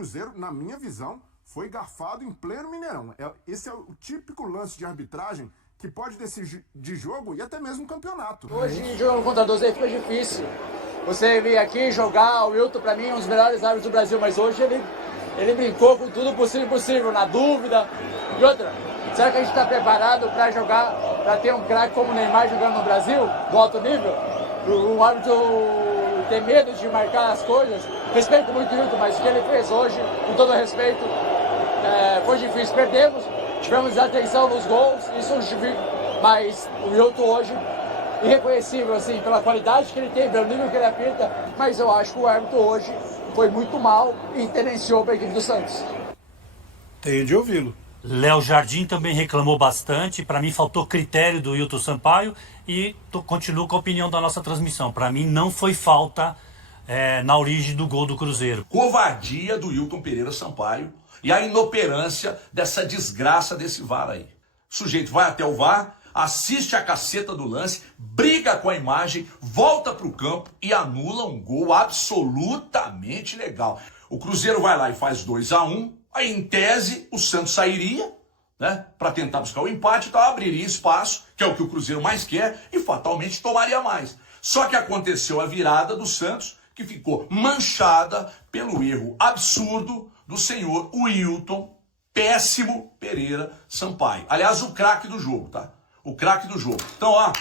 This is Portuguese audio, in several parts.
Cruzeiro, na minha visão, foi garfado em pleno Mineirão. Esse é o típico lance de arbitragem que pode decidir de jogo e até mesmo campeonato. Hoje, jogando contra 12 fica difícil. Você vir aqui jogar, o Wilton, pra mim, é um dos melhores árbitros do Brasil, mas hoje ele brincou com tudo possível, na dúvida. E outra, será que a gente está preparado para jogar, para ter um craque como o Neymar jogando no Brasil, do alto nível? O árbitro tem medo de marcar as coisas. Respeito muito o Wilton, mas o que ele fez hoje, com todo respeito, foi difícil. Perdemos, tivemos desatenção nos gols, isso justifica, mas o Wilton hoje, irreconhecível, assim, pela qualidade que ele tem, pelo nível que ele apita, mas eu acho que o árbitro hoje foi muito mal e tendenciou para a equipe do Santos. Tenho de ouvi-lo. Léo Jardim também reclamou bastante. Para mim faltou critério do Wilton Sampaio e continuo com a opinião da nossa transmissão. Para mim não foi falta na origem do gol do Cruzeiro. Covardia do Wilton Pereira Sampaio e a inoperância dessa desgraça desse VAR aí. O sujeito vai até o VAR, assiste a caceta do lance, briga com a imagem, volta para o campo e anula um gol absolutamente legal. O Cruzeiro vai lá e faz 2-1, aí em tese o Santos sairia, né, para tentar buscar o empate, então abriria espaço, que é o que o Cruzeiro mais quer, e fatalmente tomaria mais. Só que aconteceu a virada do Santos, que ficou manchada pelo erro absurdo do senhor Wilton Péssimo Pereira Sampaio. Aliás, o craque do jogo, tá? O craque do jogo. Então, ó,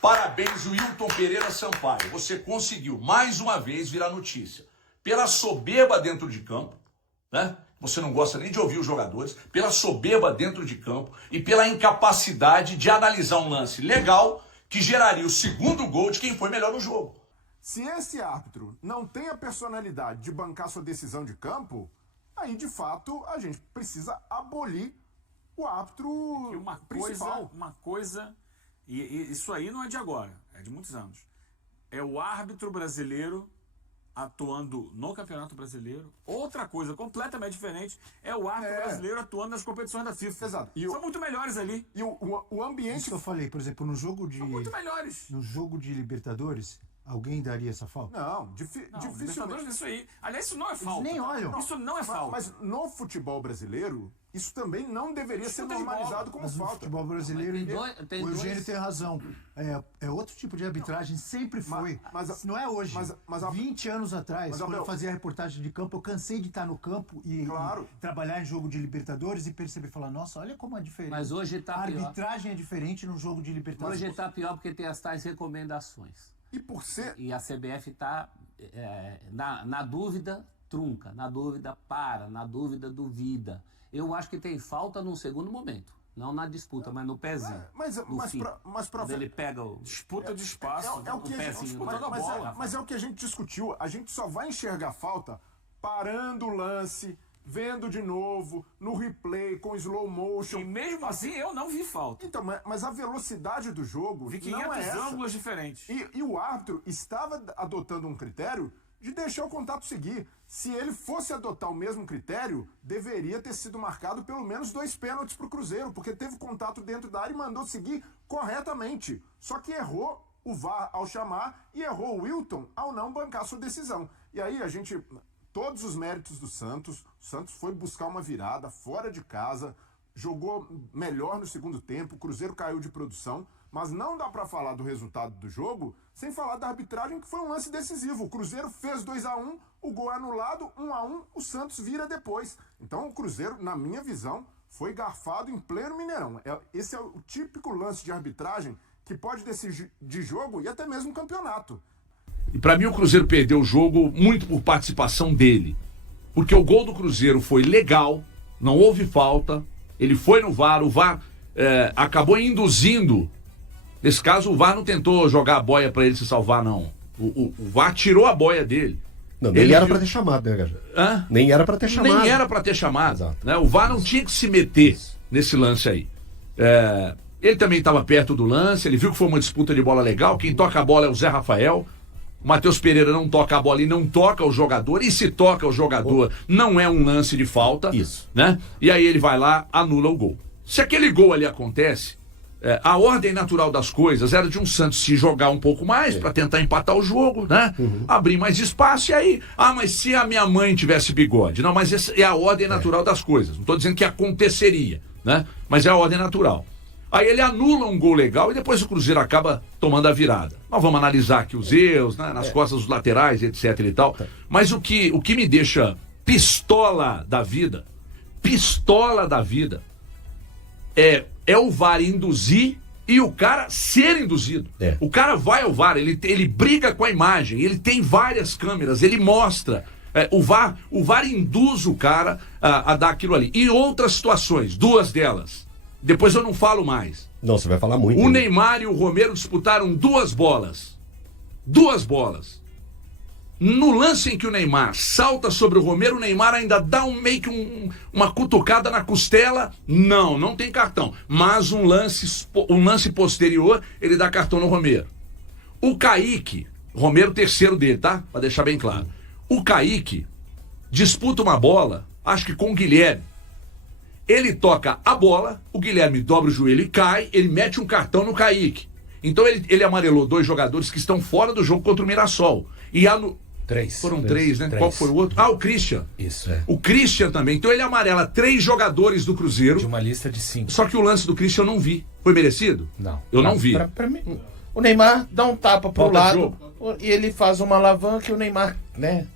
parabéns, Wilton Pereira Sampaio. Você conseguiu, mais uma vez, virar notícia. Pela soberba dentro de campo, né? Você não gosta nem de ouvir os jogadores. Pela soberba dentro de campo e pela incapacidade de analisar um lance legal que geraria o segundo gol de quem foi melhor no jogo. Se esse árbitro não tem a personalidade de bancar sua decisão de campo, aí, de fato, a gente precisa abolir o árbitro principal. Uma coisa, e isso aí não é de agora, é de muitos anos. É o árbitro brasileiro atuando no Campeonato Brasileiro. Outra coisa completamente diferente é o árbitro brasileiro atuando nas competições da FIFA. Exato. São muito melhores ali. E o ambiente... Isso que eu falei, por exemplo, no jogo de... São muito melhores. No jogo de Libertadores, alguém daria essa falta? Não, Não, dificilmente. Libertadores, isso aí. Aliás, isso não é falta. nem olham. Isso não é falta. Mas no futebol brasileiro, isso também não deveria ser Disputa de normalizado bola. como Mas no falta. futebol brasileiro, o Eugênio tem razão. É outro tipo de arbitragem, sempre foi. Mas- não é hoje. mas a- 20 anos atrás, Mas, quando Abel- eu fazia reportagem de campo, eu cansei de estar no campo e trabalhar em jogo de Libertadores e perceber, falar, nossa, olha como é diferente. Mas hoje tá A pior. arbitragem é diferente no jogo de Libertadores. Hoje está pior porque tem as tais recomendações. E por ser... E a CBF está na dúvida, trunca. Na dúvida, para. Na dúvida, duvida. Eu acho que tem falta num segundo momento. Não na disputa, mas no pezinho. Mas fim. pra Quando ele pega o... Disputa de espaço, É o que o a gente, pezinho. mas é o que a gente discutiu. A gente só vai enxergar falta parando o lance, vendo de novo, no replay, com slow motion. E mesmo assim, eu não vi falta. Então, mas a velocidade do jogo Vi não 500 é essa. ângulos diferentes. E o árbitro estava adotando um critério de deixar o contato seguir. Se ele fosse adotar o mesmo critério, deveria ter sido marcado pelo menos 2 pênaltis para o Cruzeiro, porque teve contato dentro da área e mandou seguir corretamente. Só que errou o VAR ao chamar e errou o Wilton ao não bancar sua decisão. E aí a gente... Todos os méritos do Santos. O Santos foi buscar uma virada fora de casa, jogou melhor no segundo tempo, o Cruzeiro caiu de produção, mas não dá para falar do resultado do jogo sem falar da arbitragem, que foi um lance decisivo. O Cruzeiro fez 2-1, o gol é anulado, 1-1, o Santos vira depois. Então o Cruzeiro, na minha visão, foi garfado em pleno Mineirão. Esse é o típico lance de arbitragem que pode decidir de jogo e até mesmo campeonato. E para mim o Cruzeiro perdeu o jogo muito por participação dele. Porque o gol do Cruzeiro foi legal, não houve falta, ele foi no VAR, o VAR acabou induzindo. Nesse caso o VAR não tentou jogar a boia para ele se salvar, não. O VAR tirou a boia dele. Não, nem era pra ter chamado, né, Gaja? Hã? Nem era pra ter chamado. Nem era pra ter chamado. Exato. Né? O VAR não tinha que se meter nesse lance aí. Ele também estava perto do lance, ele viu que foi uma disputa de bola legal, quem toca a bola é o Zé Rafael. O Matheus Pereira não toca a bola e não toca o jogador, e se toca o jogador, não é um lance de falta. Isso. Né? E aí ele vai lá, anula o gol. Se aquele gol ali acontece, a ordem natural das coisas era de um Santos se jogar um pouco mais para tentar empatar o jogo, né? Abrir mais espaço e aí, mas se a minha mãe tivesse bigode? Não, mas essa é a ordem natural das coisas. Não estou dizendo que aconteceria, né? Mas é a ordem natural. Aí ele anula um gol legal e depois o Cruzeiro acaba tomando a virada. Nós vamos analisar aqui os erros, né? Nas costas dos laterais, etc e tal. Mas o que me deixa pistola da vida é o VAR induzir e o cara ser induzido. O cara vai ao VAR, ele briga com a imagem, ele tem várias câmeras, ele mostra. O VAR induz o cara a dar aquilo ali. E outras situações, 2 delas. Depois eu não falo mais. Não, você vai falar muito. O Neymar e o Romero disputaram 2 bolas. 2 bolas. No lance em que o Neymar salta sobre o Romero, o Neymar ainda dá meio que uma cutucada na costela. Não tem cartão. Mas um lance posterior, ele dá cartão no Romero. O Kaique, Romero terceiro dele, tá? Pra deixar bem claro. O Kaique disputa uma bola, acho que com o Guilherme. Ele toca a bola, o Guilherme dobra o joelho e cai, ele mete um cartão no Kaique. Então ele amarelou 2 jogadores que estão fora do jogo contra o Mirassol. E foram 3, né? 3. Qual foi o outro? O Christian. Isso, O Christian também. Então ele amarela 3 jogadores do Cruzeiro. De uma lista de 5. Só que o lance do Christian eu não vi. Foi merecido? Não. Eu não vi. Pra mim, o Neymar dá um tapa pro lado e ele faz uma alavanca e o Neymar, né?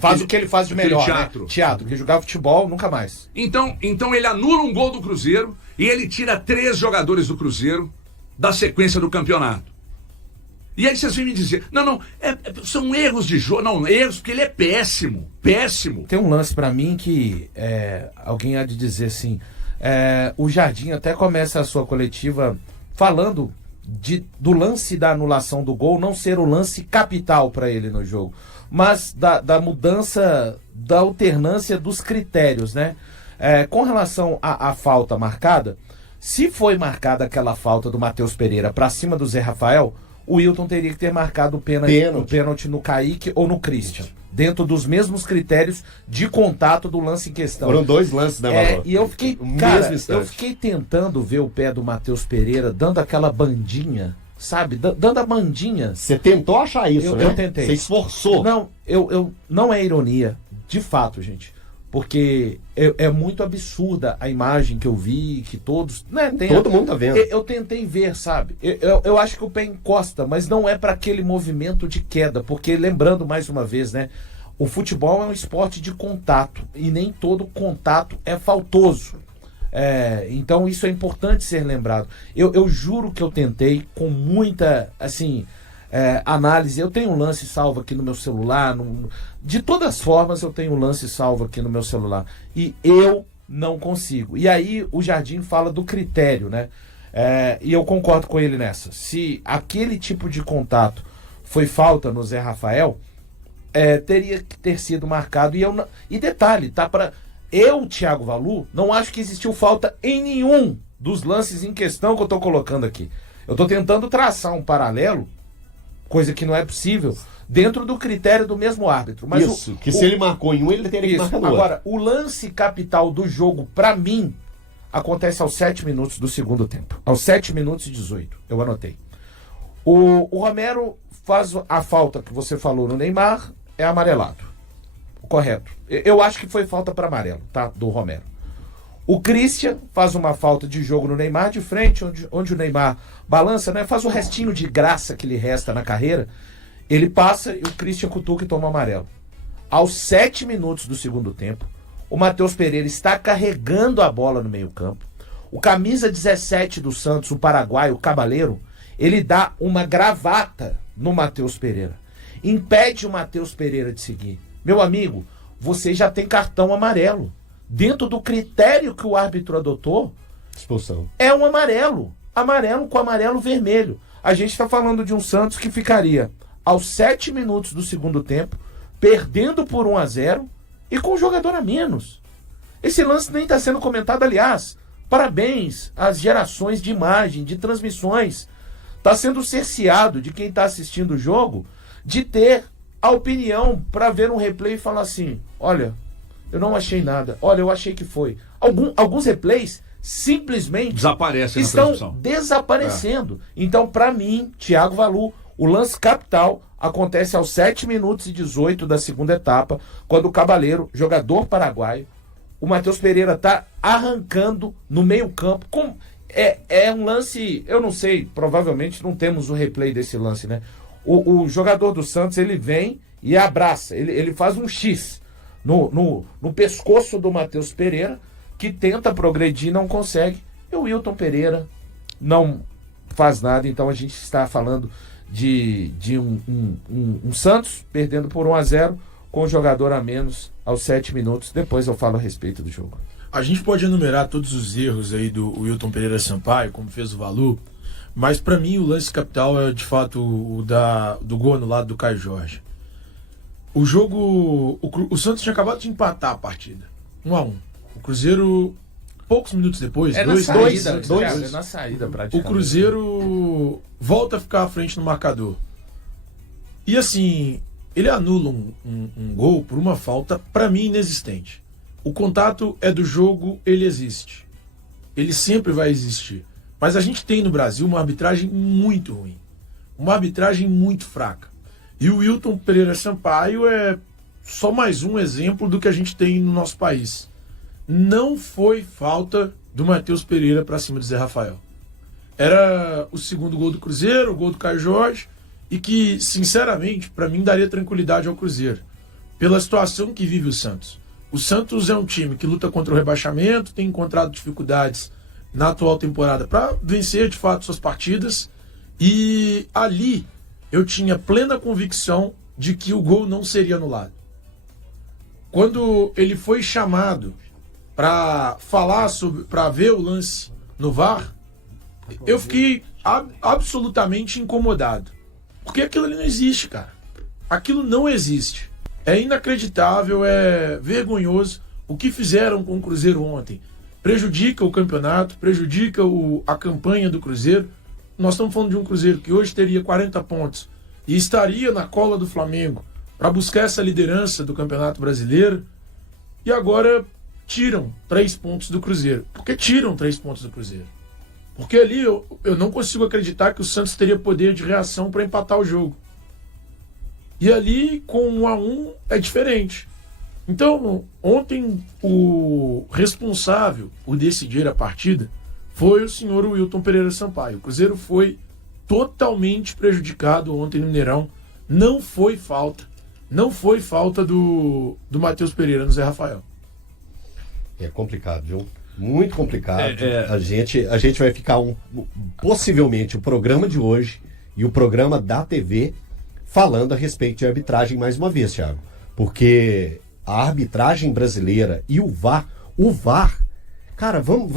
Faz o que ele faz de melhor, teatro. Né? Teatro, que jogar futebol, nunca mais. Então ele anula um gol do Cruzeiro e ele tira 3 jogadores do Cruzeiro da sequência do campeonato. E aí vocês vêm me dizer, são erros de jogo, erros porque ele é péssimo. Tem um lance pra mim que alguém há de dizer assim, o Jardim até começa a sua coletiva falando do lance da anulação do gol não ser o lance capital pra ele no jogo, mas da mudança, da alternância dos critérios, né? Com relação à falta marcada, se foi marcada aquela falta do Matheus Pereira pra cima do Zé Rafael, o Wilton teria que ter marcado o pênalti no Kaique ou no Christian, dentro dos mesmos critérios de contato do lance em questão. Foram 2 lances, né, Valor? E eu fiquei, cara, eu fiquei tentando ver o pé do Matheus Pereira dando aquela bandinha, sabe? Dando a bandinha. Você tentou achar isso, né? Eu tentei. Você esforçou. Não, não é ironia, de fato, gente. Porque é muito absurda a imagem que eu vi, que todos... Né, todo mundo tá vendo. Eu tentei ver, sabe? Eu acho que o pé encosta, mas não é para aquele movimento de queda. Porque, lembrando mais uma vez, né? O futebol é um esporte de contato. E nem todo contato é faltoso. Então isso é importante ser lembrado. Eu juro que eu tentei com muita, assim... análise. Eu tenho um lance salvo aqui no meu celular, de todas as formas eu tenho um lance salvo aqui no meu celular e eu não consigo. E aí o Jardim fala do critério, né? E eu concordo com ele nessa. Se aquele tipo de contato foi falta no Zé Rafael, teria que ter sido marcado. E detalhe, tá? Eu, Thiago Valu, não acho que existiu falta em nenhum dos lances em questão que eu tô colocando aqui. Eu tô tentando traçar um paralelo, coisa que não é possível, dentro do critério do mesmo árbitro. Mas se ele marcou em um, ele teria que marcar no outro. Agora, o lance capital do jogo, pra mim, acontece aos 7 minutos do segundo tempo. Aos 7 minutos e 18, eu anotei. O Romero faz a falta que você falou no Neymar, é amarelado. Correto. Eu acho que foi falta para amarelo, tá? Do Romero. O Christian faz uma falta de jogo no Neymar de frente, onde o Neymar balança, né? Faz o restinho de graça que lhe resta na carreira. Ele passa e o Christian cutuca e toma amarelo. Aos 7 minutos do segundo tempo, o Matheus Pereira está carregando a bola no meio-campo. O camisa 17 do Santos, o paraguaio, o Cabaleiro, ele dá uma gravata no Matheus Pereira. Impede o Matheus Pereira de seguir. Meu amigo, você já tem cartão amarelo. Dentro do critério que o árbitro adotou, expulsão. É um amarelo. Amarelo com amarelo vermelho. A gente está falando de um Santos que ficaria aos 7 minutos do segundo tempo, perdendo por 1-0 e com um jogador a menos. Esse lance nem está sendo comentado, aliás. Parabéns às gerações de imagem, de transmissões. Está sendo cerceado de quem está assistindo o jogo de ter a opinião para ver um replay e falar assim: olha, eu não achei nada. Olha, eu achei que foi. Alguns replays simplesmente desaparecem na estão transmissão. desaparecendo. Então, para mim, Thiago Valu, o lance capital acontece aos 7 minutos e 18 da segunda etapa, quando o Cabaleiro, jogador paraguaio, o Matheus Pereira tá arrancando no meio-campo. É um lance, eu não sei, provavelmente não temos o replay desse lance, né? O jogador do Santos, ele vem e abraça, ele faz um X no pescoço do Matheus Pereira, que tenta progredir, não consegue. E o Wilton Pereira não faz nada, então a gente está falando de um Santos perdendo por 1-0 com o jogador a menos aos 7 minutos. Depois eu falo a respeito do jogo. A gente pode enumerar todos os erros aí do Wilton Pereira Sampaio, como fez o Valu, mas para mim o lance capital é de fato do gol anulado do Caio Jorge. O jogo, o Santos tinha acabado de empatar a partida, 1-1. O Cruzeiro, poucos minutos depois, dois na saída praticamente. O Cruzeiro volta a ficar à frente no marcador. E assim, ele anula um gol por uma falta, para mim, inexistente. O contato é do jogo, ele existe. Ele sempre vai existir. Mas a gente tem no Brasil uma arbitragem muito ruim. Uma arbitragem muito fraca. E o Wilton Pereira Sampaio é só mais um exemplo do que a gente tem no nosso país. Não foi falta do Matheus Pereira para cima do Zé Rafael. Era o segundo gol do Cruzeiro, o gol do Caio Jorge, e que, sinceramente, para mim daria tranquilidade ao Cruzeiro, pela situação que vive o Santos. O Santos é um time que luta contra o rebaixamento, tem encontrado dificuldades na atual temporada para vencer, de fato, suas partidas, e ali eu tinha plena convicção de que o gol não seria anulado. Quando ele foi chamado para falar para ver o lance no VAR, eu fiquei absolutamente incomodado. Porque aquilo ali não existe, cara. Aquilo não existe. É inacreditável, é vergonhoso o que fizeram com o Cruzeiro ontem. Prejudica o campeonato, prejudica a campanha do Cruzeiro. Nós estamos falando de um Cruzeiro que hoje teria 40 pontos e estaria na cola do Flamengo para buscar essa liderança do Campeonato Brasileiro. E agora tiram 3 pontos do Cruzeiro. Por que tiram 3 pontos do Cruzeiro? Porque ali eu não consigo acreditar que o Santos teria poder de reação para empatar o jogo. E ali, com 1-1, é diferente. Então, ontem, o responsável por decidir a partida foi o senhor Wilton Pereira Sampaio. O Cruzeiro foi totalmente prejudicado ontem no Mineirão. Não foi falta do Matheus Pereira no Zé Rafael. É complicado, viu? Muito complicado. A gente vai ficar possivelmente o programa de hoje e o programa da TV falando a respeito de arbitragem mais uma vez, Thiago. Porque a arbitragem brasileira e o VAR, cara, vamos.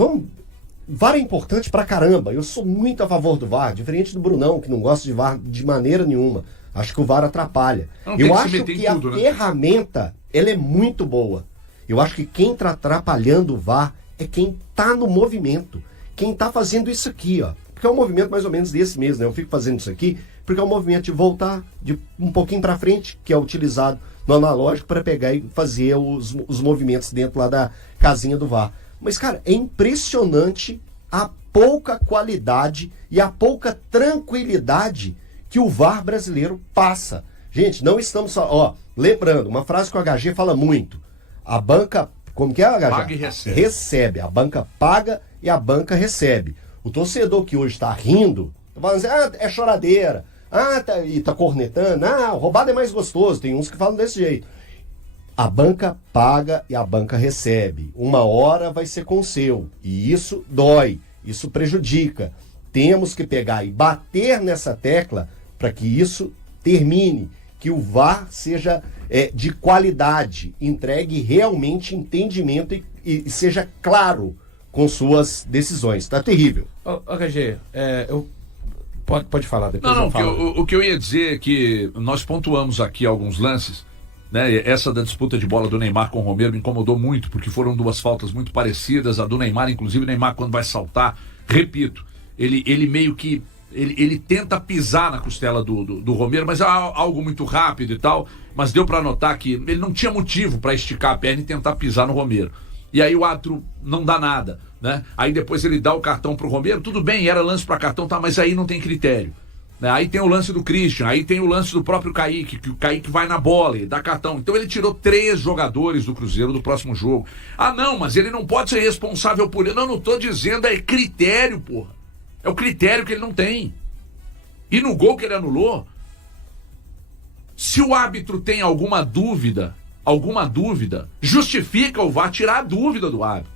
VAR é importante pra caramba. Eu sou muito a favor do VAR, diferente do Brunão, que não gosta de VAR de maneira nenhuma. Acho que o VAR atrapalha. Eu acho que a ferramenta, ela é muito boa. Eu acho que quem tá atrapalhando o VAR é quem tá no movimento. Quem tá fazendo isso aqui, ó. Porque é um movimento mais ou menos desse mesmo, né? Eu fico fazendo isso aqui porque é um movimento de voltar de um pouquinho para frente, que é utilizado no analógico para pegar e fazer os movimentos dentro lá da casinha do VAR. Mas, cara, é impressionante a pouca qualidade e a pouca tranquilidade que o VAR brasileiro passa. Gente, não estamos só... Ó, lembrando, uma frase que o HG fala muito. A banca... Como que é, HG? Paga e recebe. Recebe. A banca paga e a banca recebe. O torcedor que hoje está rindo, tá falando assim, é choradeira. E tá cornetando. Roubado é mais gostoso. Tem uns que falam desse jeito. A banca paga e a banca recebe. Uma hora vai ser com o seu. E isso dói. Isso prejudica. Temos que pegar e bater nessa tecla para que isso termine. Que o VAR seja de qualidade. Entregue realmente entendimento e seja claro com suas decisões. Tá terrível. HG, pode falar depois. Não, o que eu ia dizer é que nós pontuamos aqui alguns lances, né? Essa da disputa de bola do Neymar com o Romero me incomodou muito, porque foram duas faltas muito parecidas. A do Neymar, inclusive, o Neymar, quando vai saltar, repito, ele meio que ele tenta pisar na costela do Romero, mas é algo muito rápido e tal, mas deu para notar que ele não tinha motivo para esticar a perna e tentar pisar no Romero. E aí o árbitro não dá nada, né? Aí depois ele dá o cartão pro Romero, tudo bem, era lance para cartão, tá, mas aí não tem critério. Né? Aí tem o lance do Christian, aí tem o lance do próprio Kaique, que o Kaique vai na bola e dá cartão. Então ele tirou 3 jogadores do Cruzeiro do próximo jogo. Ah não, mas ele não pode ser responsável por ele. Não tô dizendo, é critério, porra. É o critério que ele não tem. E no gol que ele anulou, se o árbitro tem alguma dúvida, justifica o VAR tirar a dúvida do árbitro.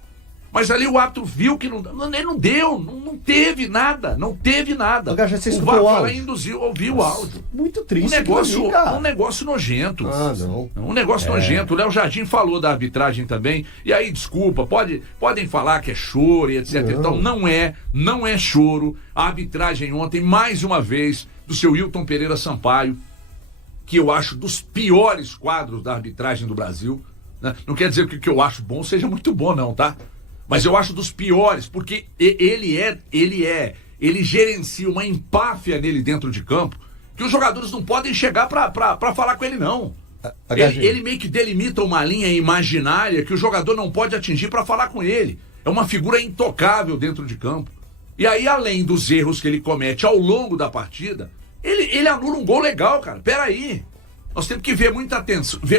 Mas ali o árbitro viu que ele não deu, não teve nada. Você O VAR lá induziu, ouviu o áudio. Muito triste. Um negócio nojento. Ah, não. Um negócio nojento. O Léo Jardim falou da arbitragem também. E aí, desculpa, podem falar que é choro e etc. Então, não é choro. A arbitragem ontem, mais uma vez, do seu Wilton Pereira Sampaio, que eu acho dos piores quadros da arbitragem do Brasil. Né? Não quer dizer que o que eu acho bom seja muito bom, não, tá? Mas eu acho dos piores, porque ele gerencia uma empáfia nele dentro de campo, que os jogadores não podem chegar pra falar com ele, não. Ele meio que delimita uma linha imaginária que o jogador não pode atingir pra falar com ele. É uma figura intocável dentro de campo. E aí, além dos erros que ele comete ao longo da partida, ele anula um gol legal, cara. Peraí. Nós temos que ver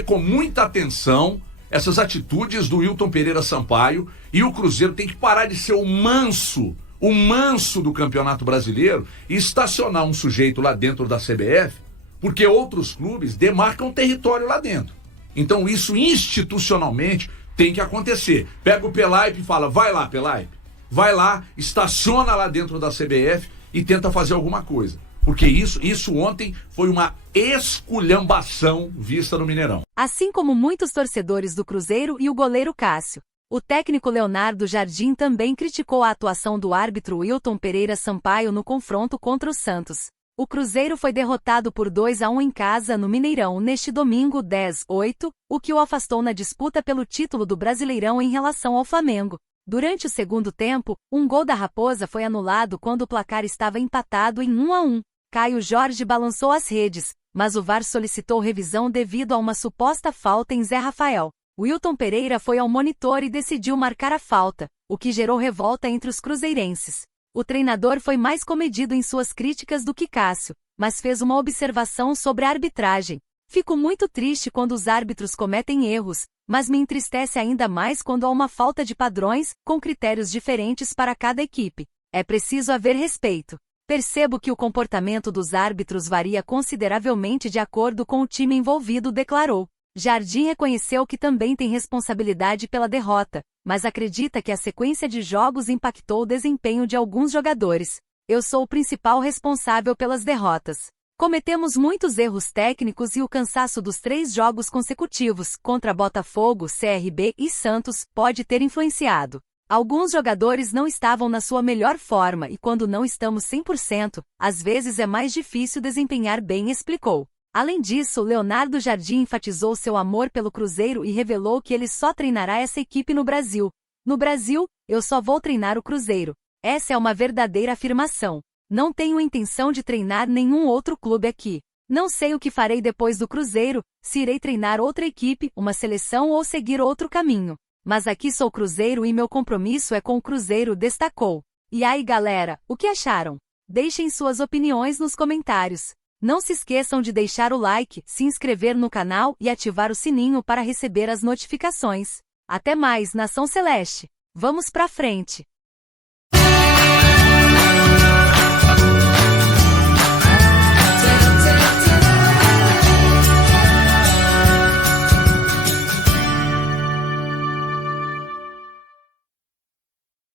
com muita atenção essas atitudes do Wilton Pereira Sampaio, e o Cruzeiro tem que parar de ser o manso do Campeonato Brasileiro e estacionar um sujeito lá dentro da CBF, porque outros clubes demarcam território lá dentro. Então isso institucionalmente tem que acontecer. Pega o Pelaipe e fala, vai lá, Pelaipe, vai lá, estaciona lá dentro da CBF e tenta fazer alguma coisa. Porque isso ontem foi uma esculhambação vista no Mineirão. Assim como muitos torcedores do Cruzeiro e o goleiro Cássio, o técnico Leonardo Jardim também criticou a atuação do árbitro Wilton Pereira Sampaio no confronto contra o Santos. O Cruzeiro foi derrotado por 2-1 em casa no Mineirão neste domingo 10/8, o que o afastou na disputa pelo título do Brasileirão em relação ao Flamengo. Durante o segundo tempo, um gol da Raposa foi anulado quando o placar estava empatado em 1-1. Caio Jorge balançou as redes, mas o VAR solicitou revisão devido a uma suposta falta em Zé Rafael. Wilton Pereira foi ao monitor e decidiu marcar a falta, o que gerou revolta entre os cruzeirenses. O treinador foi mais comedido em suas críticas do que Cássio, mas fez uma observação sobre a arbitragem. Fico muito triste quando os árbitros cometem erros, mas me entristece ainda mais quando há uma falta de padrões, com critérios diferentes para cada equipe. É preciso haver respeito. Percebo que o comportamento dos árbitros varia consideravelmente de acordo com o time envolvido, declarou. Jardim reconheceu que também tem responsabilidade pela derrota, mas acredita que a sequência de jogos impactou o desempenho de alguns jogadores. Eu sou o principal responsável pelas derrotas. Cometemos muitos erros técnicos e o cansaço dos 3 jogos consecutivos, contra Botafogo, CRB e Santos, pode ter influenciado. Alguns jogadores não estavam na sua melhor forma e quando não estamos 100%, às vezes é mais difícil desempenhar bem, explicou. Além disso, Leonardo Jardim enfatizou seu amor pelo Cruzeiro e revelou que ele só treinará essa equipe no Brasil. No Brasil, eu só vou treinar o Cruzeiro. Essa é uma verdadeira afirmação. Não tenho intenção de treinar nenhum outro clube aqui. Não sei o que farei depois do Cruzeiro, se irei treinar outra equipe, uma seleção ou seguir outro caminho. Mas aqui sou Cruzeiro e meu compromisso é com o Cruzeiro, destacou. E aí, galera, o que acharam? Deixem suas opiniões nos comentários. Não se esqueçam de deixar o like, se inscrever no canal e ativar o sininho para receber as notificações. Até mais, Nação Celeste. Vamos pra frente!